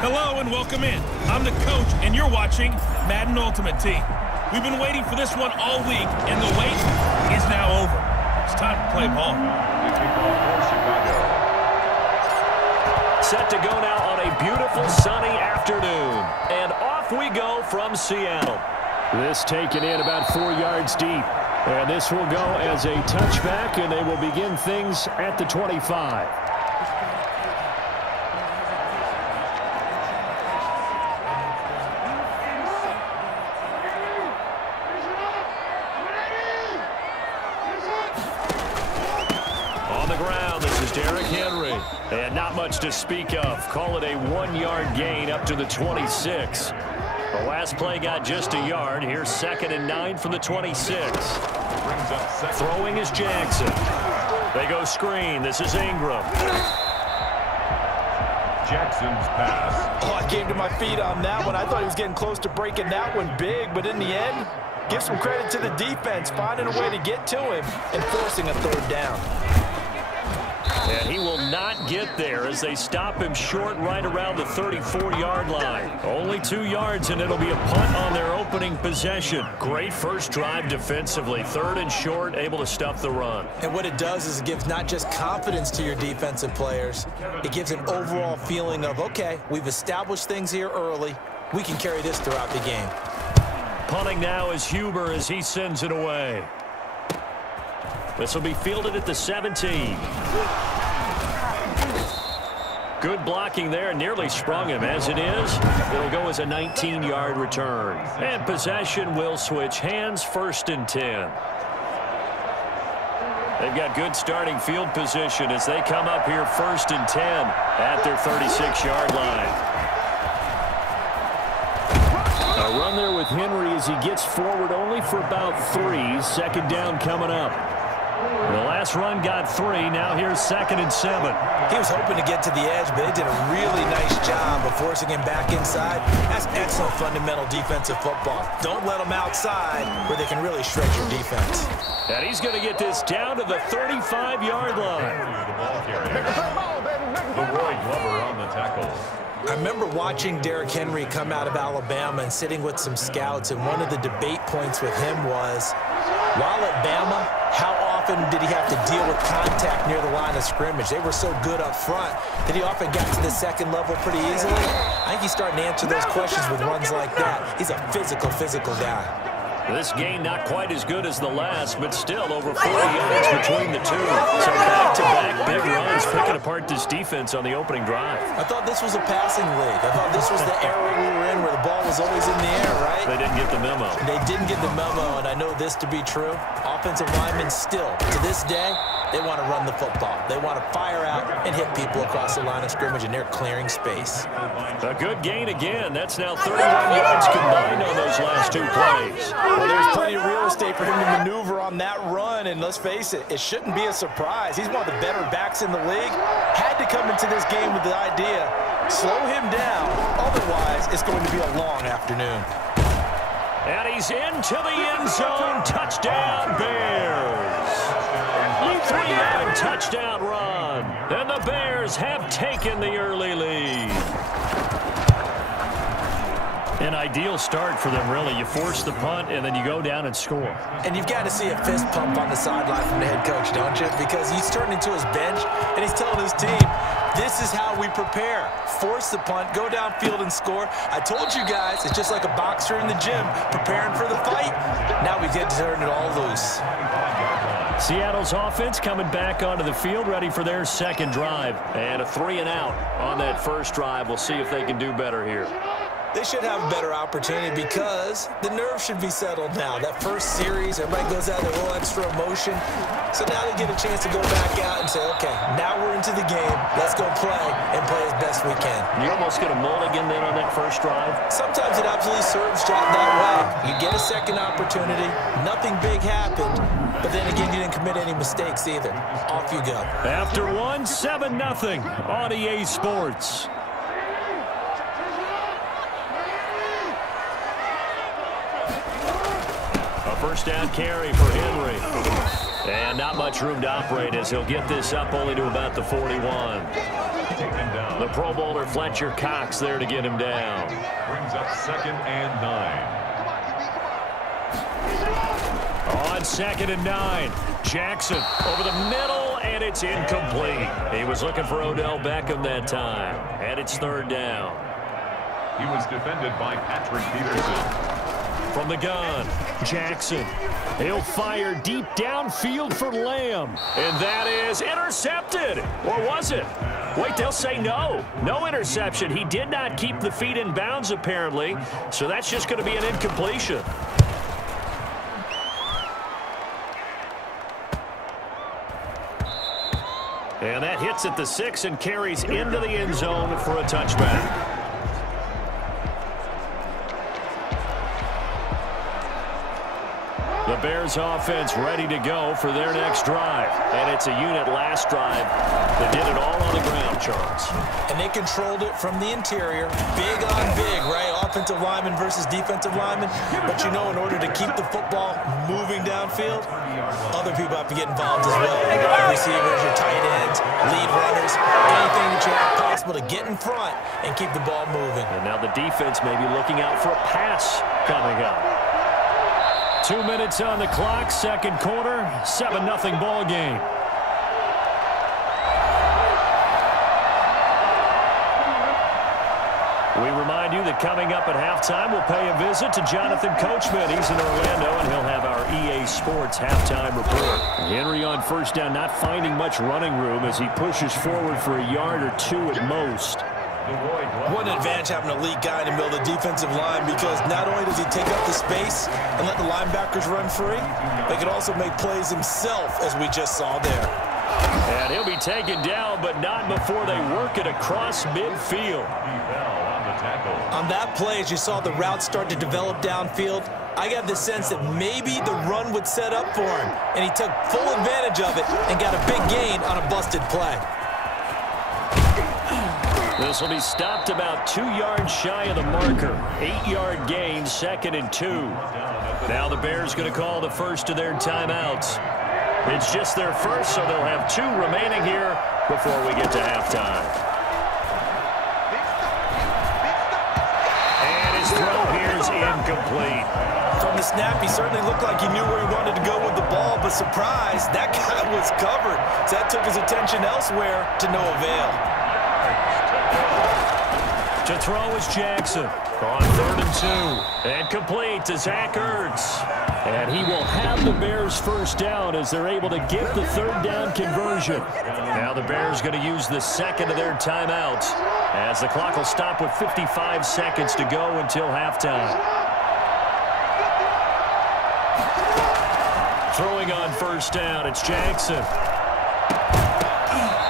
Hello and welcome in. I'm the coach, and you're watching Madden Ultimate Team. We've been waiting for this one all week, and the wait is now over. It's time to play ball. Set to go now on a beautiful sunny afternoon. And off we go from Seattle. This taken in about 4 yards deep. And this will go as a touchback, and they will begin things at the 25. And not much to speak of. Call it a 1-yard gain up to the 26. The last play got just a yard. Here's 2nd and 9 from the 26. Throwing is Jackson. They go screen. This is Ingram. Jackson's pass. Oh, I came to my feet on that one. I thought he was getting close to breaking that one big, but in the end, give some credit to the defense, finding a way to get to him and forcing a 3rd down. And he will not get there as they stop him short right around the 34-yard line. Only 2 yards, and it'll be a punt on their opening possession. Great first drive defensively. 3rd and short, able to stuff the run. And what it does is it gives not just confidence to your defensive players. It gives an overall feeling of, okay, we've established things here early. We can carry this throughout the game. Punting now is Huber as he sends it away. This will be fielded at the 17. Good blocking there. Nearly sprung him. As it is, it'll go as a 19-yard return. And possession will switch hands. 1st and 10. They've got good starting field position as they come up here 1st and 10 at their 36-yard line. A run there with Henry as he gets forward only for about 3. 2nd down coming up. The last run got 3. Now here's 2nd and 7. He was hoping to get to the edge, but they did a really nice job of forcing him back inside. That's excellent fundamental defensive football. Don't let them outside where they can really shred your defense. And he's going to get this down to the 35-yard line. The Roy Glover on the tackle. I remember watching Derrick Henry come out of Alabama and sitting with some scouts, and one of the debate points with him was, while at Bama, how often did he have to deal with contact near the line of scrimmage? They were so good up front that he often got to the 2nd level pretty easily. I think he's starting to answer those questions with runs like that. He's a physical guy. This game not quite as good as the last, but still over 40 yards between the two. So back-to-back big runs picking apart this defense on the opening drive. I thought this was a passing league. I thought this was the era we were in where the ball was always in the air, right? They didn't get the memo. They didn't get the memo, and I know this to be true. Offensive linemen still, to this day, they want to run the football. They want to fire out and hit people across the line of scrimmage, and they're clearing space. A good gain again. That's now 31 yards combined on those last 2 plays. Well, there's plenty of real estate for him to maneuver on that run, and let's face it, it shouldn't be a surprise. He's one of the better backs in the league. Had to come into this game with the idea, slow him down. Otherwise, it's going to be a long afternoon. And he's into the end zone. Touchdown, Bears. A 3-yard touchdown run. And the Bears have taken the early lead. An ideal start for them, really. You force the punt, and then you go down and score. And you've got to see a fist pump on the sideline from the head coach, don't you? Because he's turning to his bench, and he's telling his team, this is how we prepare. Force the punt, go downfield and score. I told you guys, it's just like a boxer in the gym, preparing for the fight. Now we get to turn it all loose. Seattle's offense coming back onto the field, ready for their 2nd drive. And a 3-and-out on that first drive. We'll see if they can do better here. They should have a better opportunity because the nerves should be settled now. That first series, everybody goes out with a little extra emotion. So now they get a chance to go back out and say, okay, now we're into the game. Let's go play and play as best we can. You almost get a mulligan then on that first drive? Sometimes it absolutely serves Jack that way. You get a 2nd opportunity. Nothing big happened. But then again, you didn't commit any mistakes either. Off you go. After one, 7-0 on EA Sports. A first down carry for Henry. And not much room to operate as he'll get this up only to about the 41. The Pro Bowler Fletcher Cox there to get him down. Brings up 2nd and 9. On 2nd and 9, Jackson over the middle, and it's incomplete. He was looking for Odell Beckham that time, and it's 3rd down. He was defended by Patrick Peterson. From the gun, Jackson. He'll fire deep downfield for Lamb, and that is intercepted. Or was it? Wait, they'll say no. No interception. He did not keep the feet in bounds, apparently, so that's just going to be an incompletion. And that hits at the 6 and carries into the end zone for a touchback. The Bears offense ready to go for their next drive. And it's a unit last drive that did it all on the ground, Charles. And they controlled it from the interior. Big on big, right? Offensive lineman versus defensive lineman. But you know, in order to keep the football moving downfield, other people have to get involved as well. Your wide receivers, your tight ends, lead runners, anything that you have possible to get in front and keep the ball moving. And now the defense may be looking out for a pass coming up. 2 minutes on the clock, 2nd quarter, 7-0 ball game. We remind you that coming up at halftime, we'll pay a visit to Jonathan Coachman. He's in Orlando, and he'll have our EA Sports halftime report. Henry on 1st down, not finding much running room as he pushes forward for a yard or 2 at most. What an advantage having a lead guy in the middle of the defensive line, because not only does he take up the space and let the linebackers run free, they can also make plays himself, as we just saw there. And he'll be taken down, but not before they work it across midfield. On that play, as you saw the route start to develop downfield, I got the sense that maybe the run would set up for him, and he took full advantage of it and got a big gain on a busted play. This will be stopped about 2 yards shy of the marker. 8-yard gain, 2nd and 2. Now the Bears going to call the first of their timeouts. It's just their first, so they'll have 2 remaining here before we get to halftime. And his throw here is incomplete. From the snap, he certainly looked like he knew where he wanted to go with the ball, but surprise, that guy was covered. So that took his attention elsewhere to no avail. To throw is Jackson on 3rd and 2. And complete to Zach Ertz. And he will have the Bears first down as they're able to get the 3rd down conversion. Now the Bears going to use the 2nd of their timeouts as the clock will stop with 55 seconds to go until halftime. Throwing on 1st down, it's Jackson.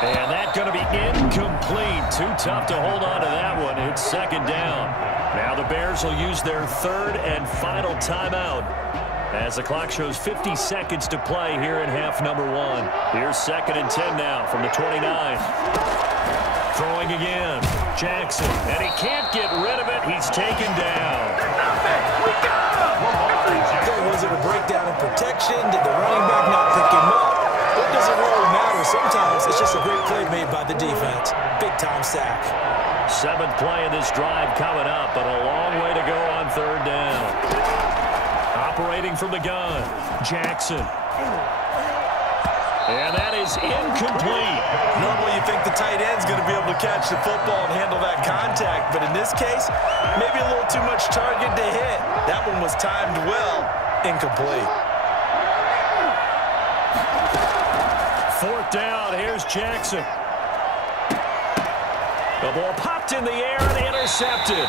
And that's going to be incomplete. Too tough to hold on to that one. It's 2nd down. Now the Bears will use their 3rd and final timeout as the clock shows 50 seconds to play here in half number 1. Here's 2nd and 10 now from the 29. Throwing again. Jackson. And he can't get rid of it. He's taken down. Was it a breakdown in protection? Did the running back not pick him up? What does it really matter? Sometimes it's just a great play made by the defense. Big-time sack. 7th play of this drive coming up, but a long way to go on 3rd down. Operating from the gun, Jackson. And that is incomplete. Normally you think the tight end's going to be able to catch the football and handle that contact, but in this case, maybe a little too much target to hit. That one was timed well. Incomplete. 4th down, here's Jackson. The ball popped in the air and intercepted.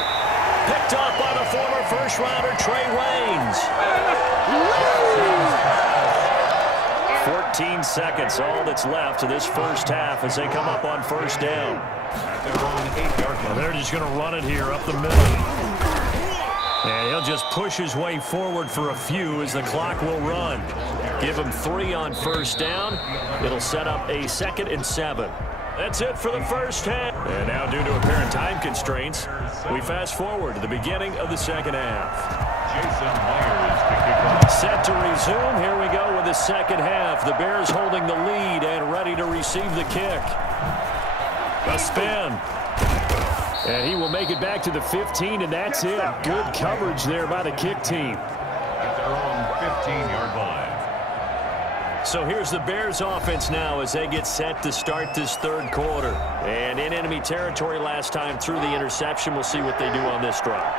Picked off by the former first-rounder Trey Waynes. 14 seconds, all that's left of this first half as they come up on 1st down. Well, they're just going to run it here up the middle. And he'll just push his way forward for a few as the clock will run. Give him 3 on 1st down. It'll set up a 2nd and 7. That's it for the first half. And now, due to apparent time constraints, we fast forward to the beginning of the 2nd half. Jason Myers to kick off. set to resume. Here we go with the second half. The Bears holding the lead and ready to receive the kick. A spin. And he will make it back to the 15, and that's it. Good coverage there by the kick team. At their own 15-yard line. So here's the Bears offense now as they get set to start this third quarter. And in enemy territory last time through the interception. We'll see what they do on this drive.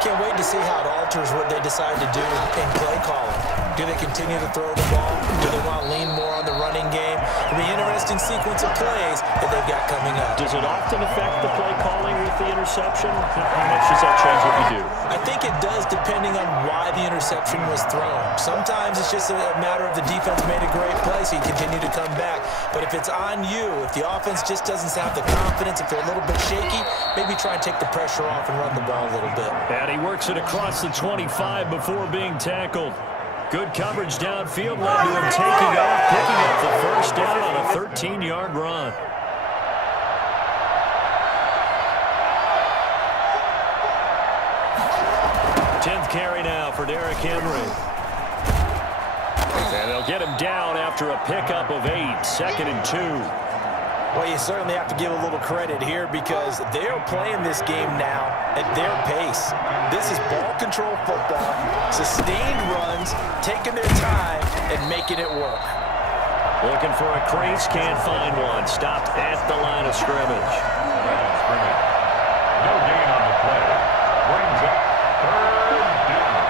Can't wait to see how it alters what they decide to do in play calling. Do they continue to throw the ball? Do they want to lean more on the running game? It'll be an interesting sequence of plays that they've got coming up. Does it often affect the play calling with the interception? How much does that change what you do? I think it does depending on why the interception was thrown. Sometimes it's just a matter of the defense made a great play, so you continue to come back. But if it's on you, if the offense just doesn't have the confidence, if they're a little bit shaky, maybe try and take the pressure off and run the ball a little bit. And he works it across the 25 before being tackled. Good coverage downfield led to him taking off, picking up the first down on a 13-yard run. Tenth carry now for Derrick Henry. And they'll get him down after a pickup of 8, 2nd and 2. Well, you certainly have to give a little credit here because they're playing this game now at their pace. This is ball control football, sustained runs, taking their time and making it work. Looking for a crease, can't find one. Stopped at the line of scrimmage. No gain on the play. Brings up 3rd down.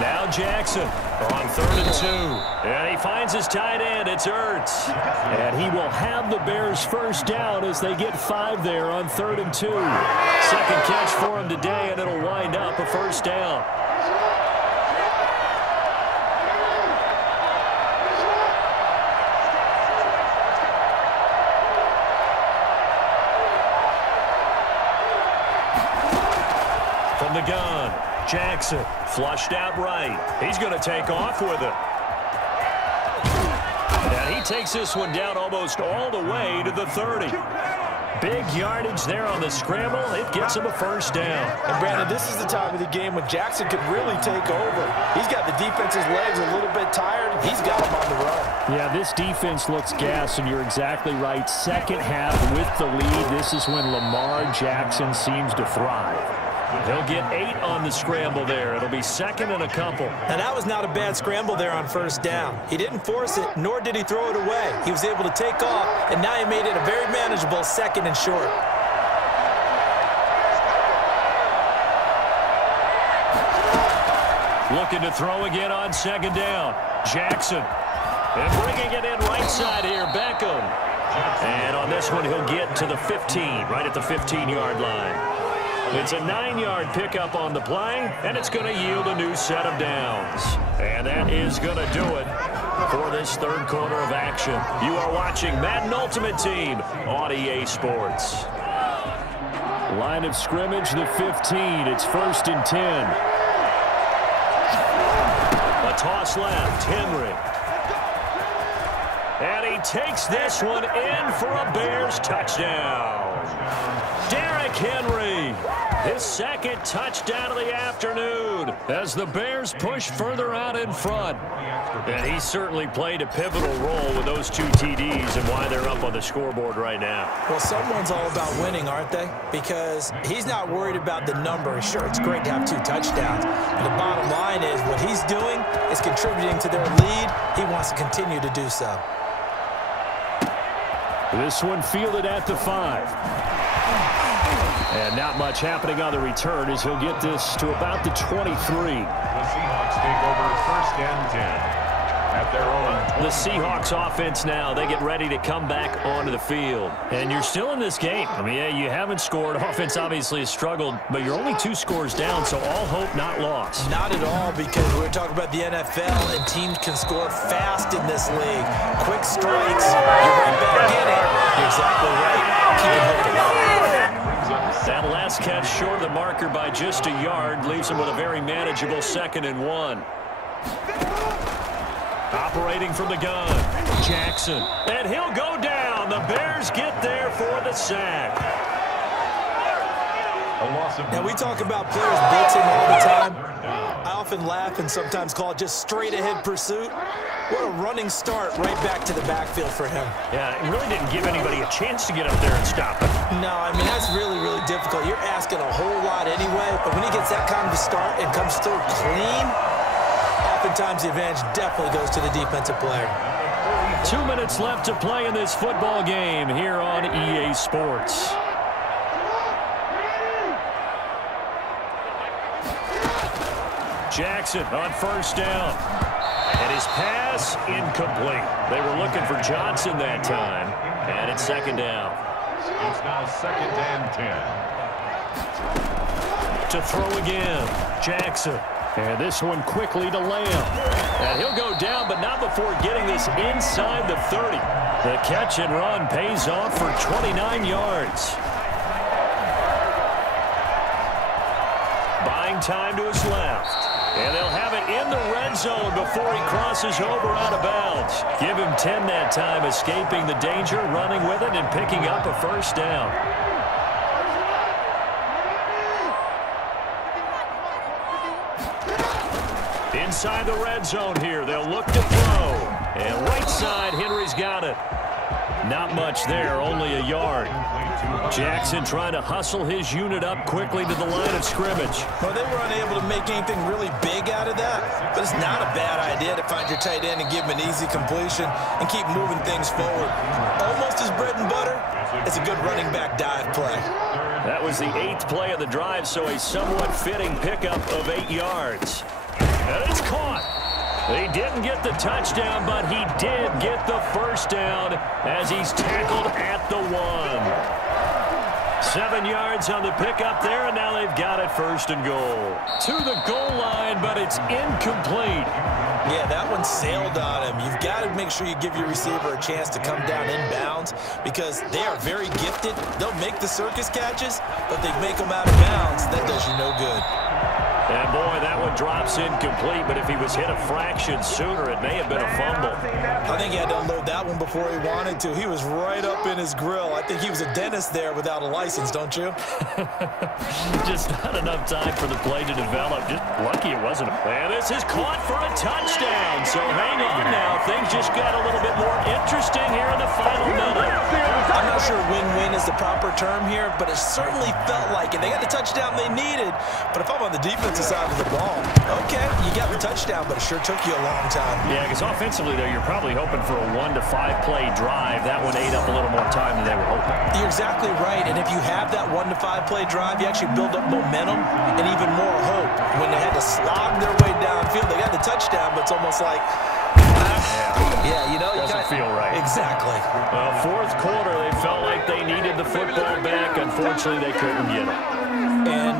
Now Jackson on 3rd and 2. And he finds his tight end. It's Ertz. And he will have the Bears first down as they get 5 there on 3rd and 2. Second catch for him today, and it'll wind up a first down. From the gun, Jackson flushed out right. He's going to take off with it. And he takes this one down almost all the way to the 30. Big yardage there on the scramble. It gets him a first down. And, Brandon, this is the time of the game when Jackson could really take over. He's got the defense's legs a little bit tired. He's got him on the run. Yeah, this defense looks gassed, and you're exactly right. Second half with the lead, this is when Lamar Jackson seems to thrive. He'll get 8 on the scramble there. It'll be 2nd and a couple. And that was not a bad scramble there on first down. He didn't force it, nor did he throw it away. He was able to take off, and now he made it a very manageable 2nd and short. Looking to throw again on 2nd down. Jackson. And bringing it in right side here, Beckham. And on this one, he'll get to the 15, right at the 15-yard line. It's a 9-yard pickup on the play, and it's going to yield a new set of downs. And that is going to do it for this third quarter of action. You are watching Madden Ultimate Team on EA Sports. Line of scrimmage, the 15. It's 1st and 10. A toss left, Henry. And he takes this one in for a Bears touchdown. Derrick Henry, his 2nd touchdown of the afternoon as the Bears push further out in front. And he certainly played a pivotal role with those 2 TDs and why they're up on the scoreboard right now. Well, someone's all about winning, aren't they? Because he's not worried about the number. Sure, it's great to have 2 touchdowns. But the bottom line is what he's doing is contributing to their lead. He wants to continue to do so. This one fielded at the 5. And not much happening on the return as he'll get this to about the 23. The Seahawks take over 1st and 10 at their own. The Seahawks offense now, they get ready to come back onto the field. And you're still in this game. I mean, yeah, you haven't scored. Offense obviously has struggled, but you're only 2 scores down, so all hope not lost. Not at all, because we're talking about the NFL, and teams can score fast in this league. Quick strikes, you're right back in it. You're exactly right. Keep it moving. That last catch short of the marker by just a yard leaves him with a very manageable 2nd and 1. Operating from the gun, Jackson. And he'll go down. The Bears get there for the sack. A loss of... Now, we talk about players blitzing all the time. I often laugh and sometimes call it just straight-ahead pursuit. What a running start right back to the backfield for him. Yeah, it really didn't give anybody a chance to get up there and stop him. No, I mean, that's really, really difficult. You're asking a whole lot anyway, but when he gets that kind of a start and comes through clean, oftentimes the advantage definitely goes to the defensive player. 2 minutes left to play in this football game here on EA Sports. Jackson on first down. And his pass incomplete. They were looking for Johnson that time. And it's second down. It's now 2nd and 10. To throw again. Jackson. And this one quickly to Lamb. And he'll go down, but not before getting this inside the 30. The catch and run pays off for 29 yards. Buying time to his left. And they'll have it in the red zone before he crosses over out of bounds. Give him 10 that time, escaping the danger, running with it, and picking up a first down. Inside the red zone here, they'll look to throw. And right side, Henry's got it. Not much there, only a yard. Jackson trying to hustle his unit up quickly to the line of scrimmage. Well, they were unable to make anything really big out of that, but it's not a bad idea to find your tight end and give him an easy completion and keep moving things forward. Almost his bread and butter. It's a good running back dive play. That was the 8th play of the drive, so a somewhat fitting pickup of 8 yards. And it's caught. He didn't get the touchdown, but he did get the first down as he's tackled at the 1. 7 yards on the pickup there, and now they've got it first and goal. To the goal line, but it's incomplete. Yeah, that one sailed on him. You've got to make sure you give your receiver a chance to come down inbounds because they are very gifted. They'll make the circus catches, but they make them out of bounds. That does you no good. And, boy, that one drops incomplete, but if he was hit a fraction sooner, it may have been a fumble. I think he had to unload that one before he wanted to. He was right up in his grill. I think he was a dentist there without a license, don't you? Just not enough time for the play to develop. Just lucky it wasn't. And this is caught for a touchdown. So hang on now. Things just got a little bit more interesting here in the final minute. I'm not sure win-win is the proper term here, but it certainly felt like it. They got the touchdown they needed, but if I'm on the defensive side of the ball, okay, you got the touchdown, but it sure took you a long time. Yeah, because offensively, though, you're probably hoping for a 1 to 5 play drive. That one ate up a little more time than they were hoping. You're exactly right, and if you have that 1 to 5 play drive, you actually build up momentum and even more hope. When they had to slog their way downfield, they got the touchdown, but it's almost like, yeah, you know, doesn't feel right. Exactly. Well, fourth quarter, they felt like they needed the football back. Unfortunately, they couldn't get it. And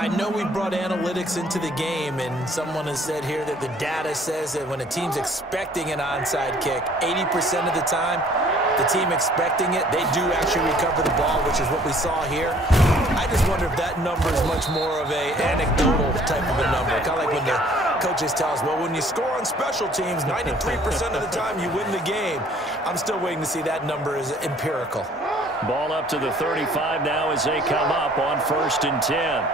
I know we brought analytics into the game, and someone has said here that the data says that when a team's expecting an onside kick, 80% of the time, the team expecting it, they do actually recover the ball, which is what we saw here. I just wonder if that number is much more of a anecdotal type of a number, kind of like when the coaches tell us, well, when you score on special teams, 93% of the time you win the game. I'm still waiting to see that number is empirical. Ball up to the 35 now as they come up on 1st and 10.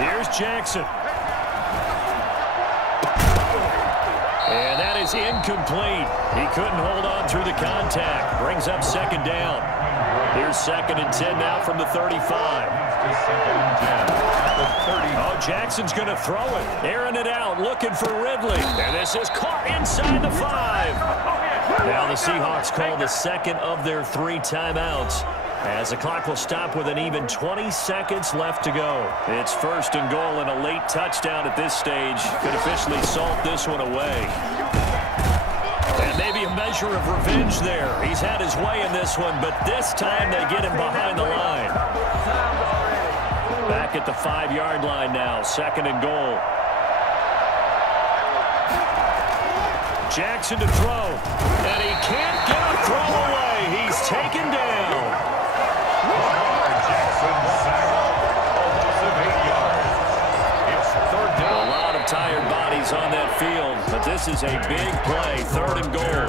Here's Jackson. And that is incomplete. He couldn't hold on through the contact. Brings up 2nd down. Here's 2nd and 10 now from the 35. Oh, Jackson's going to throw it. Airing it out, looking for Ridley. And this is caught inside the 5. Now the Seahawks call the 2nd of their 3 timeouts, as the clock will stop with an even 20 seconds left to go. It's 1st and goal, and a late touchdown at this stage could officially salt this one away. And maybe a measure of revenge there. He's had his way in this one, but this time they get him behind the line. Back at the 5-yard line now, 2nd and goal. Jackson to throw, and he can't get a throw away. He's taken down. Jackson sacked. A loss of 8 yards. It's 3rd down. A lot of tired bodies on that field, but this is a big play, 3rd and goal.